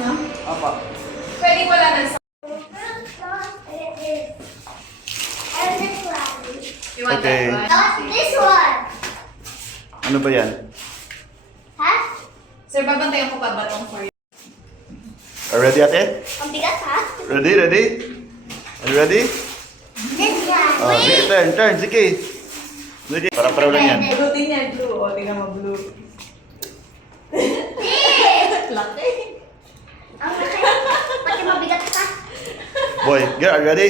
no? Apa. Pwede wala na sa... You want Okay. that one? This one. Ano ba yan? Huh? Sir, babantayan ko pa batong for you. Ready ate? Ang bigat ha? Ready? Ready? Are you ready? This one. Oh, sige, turn. Sige. Sige. Para-paraw lang yan. Blue din yan, blue. O, tingnan mo, blue. Laki. Ang laki. Pati mabigat ka. Boy, girl, are you ready?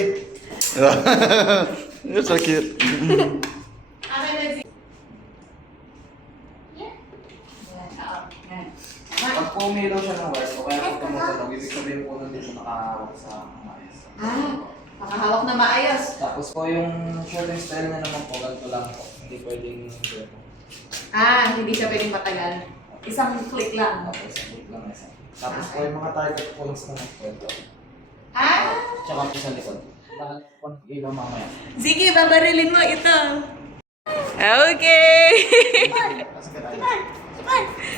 You're so cute. Akin na si... Yeah. Yan. Pag pumilaw siya ng wire, o kaya pag tumutunog, ibig sabihin po nun dito nakahawak sa maayos. Nakahawak na maayos. Tapos po yung shooting style na naman po, ganito lang po. Hindi pwedeng ganito. Hindi siya pwedeng matagal. Isang click lang. Tapos, wait lang isa. Tapos po yung mga target points naman po ito. Tsaka po sa likod. Bakit po ilaw mamaya? Sige, babarilin mo ito. Okay.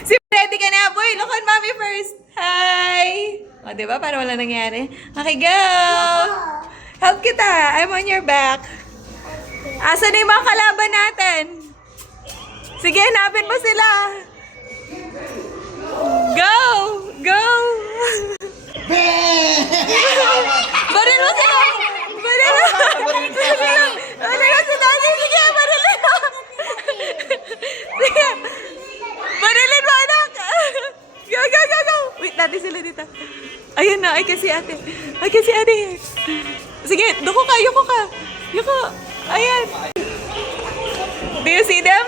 Si ready ka na, boy. Look on mommy first. Hi. O, diba? Para wala nangyari. Okay, go. Help kita. I'm on your back. Asan na yung mga kalaban natin? Sige, hanapin mo sila. Go! Go! Baril mo sila! Baril mo! Baril mo sila! Sige, barilin mo! Sige! Barilin mo, anak! Go, go, go, go! Wait, natin sila dito. Ayun na, ay kasi ate. Ay kasi ate. Sige, yuko ka, yuko ka. Yuko. Ayan. Do you see them?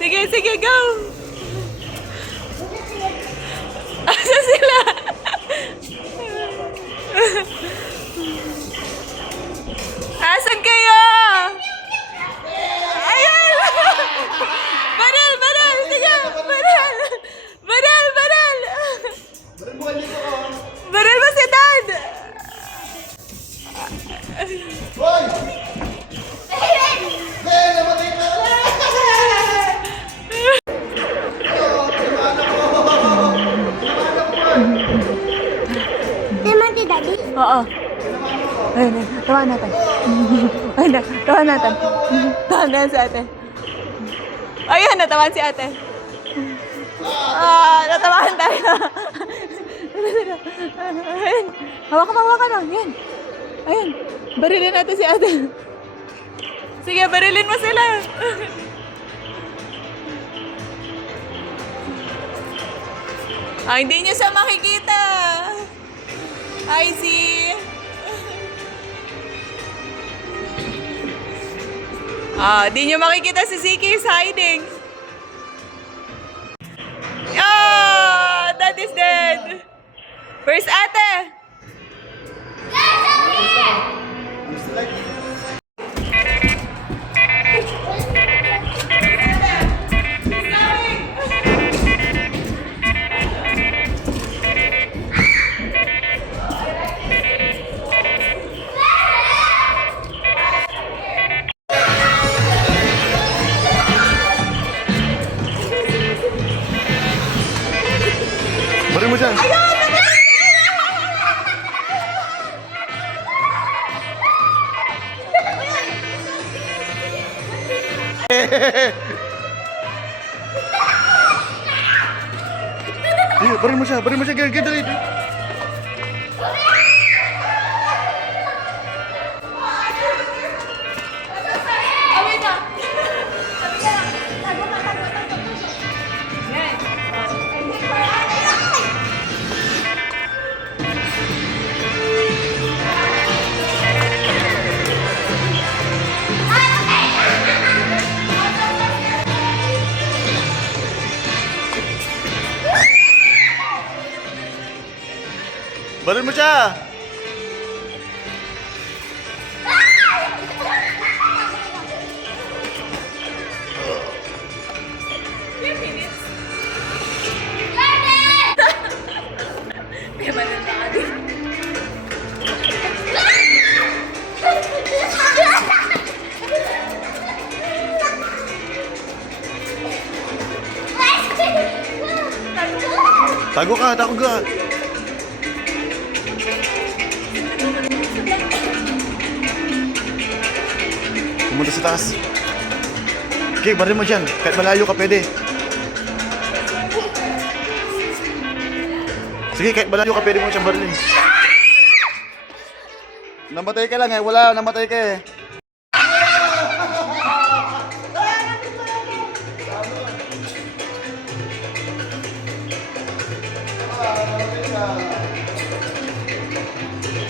Sige, sige, go! Asa sila? Asan kayo? Ayan! Baral! Baral! Sige! Baral! Baral! Baral! Baral mo si Dad! Boy! Timothy, Daddy. Oo. Ayun, tawa natin. Ayun na, tawa natin. Tawa na si ate. Ayun, natawan si ate. Natawahan tayo. Ayun. Hawakan mo. Yan. Ayun. Barilin natin si ate. Sige, barilin mo sila. Hindi niyo siya makikita. I see. Di niyo makikita si Ziki is hiding. That is dead. Where's ate? Baril mo siya. Baril mo siya. Girl, dali. Baril mo siya. Tago ka. Pumunta sa taas. Okay, baril mo dyan. Kahit malayo ka, pwede. Sige, kahit malayo ka, pwede mo siyang barilin. Namatay ka lang eh. Wala, namatay ka eh.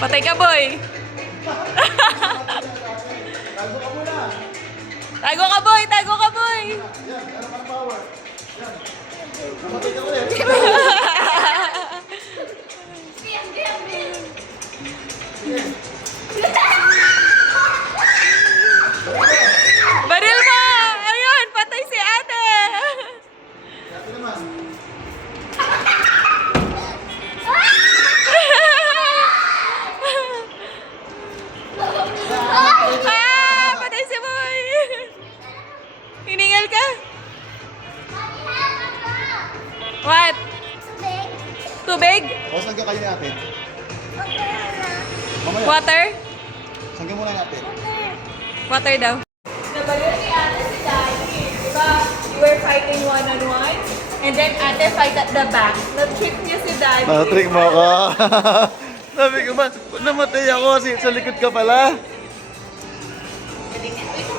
Patay ka, boy. Tago ka, boy. Tago ka, boy. Baril mo! Ayun, patay si ate. Patay si boy. Hiningal ka? What? Tubig? O, saan ka kayo ni ate? Mamaya, Water? saan ka muna ni ate? Water daw. Nabalot si ate si daddy. Diba? You were fighting one-on-one. And then ate fight at the back. Na-trip niya si daddy. Trick mo ako. Sabi ko ba, namatay ako sa likod ka pala. Wait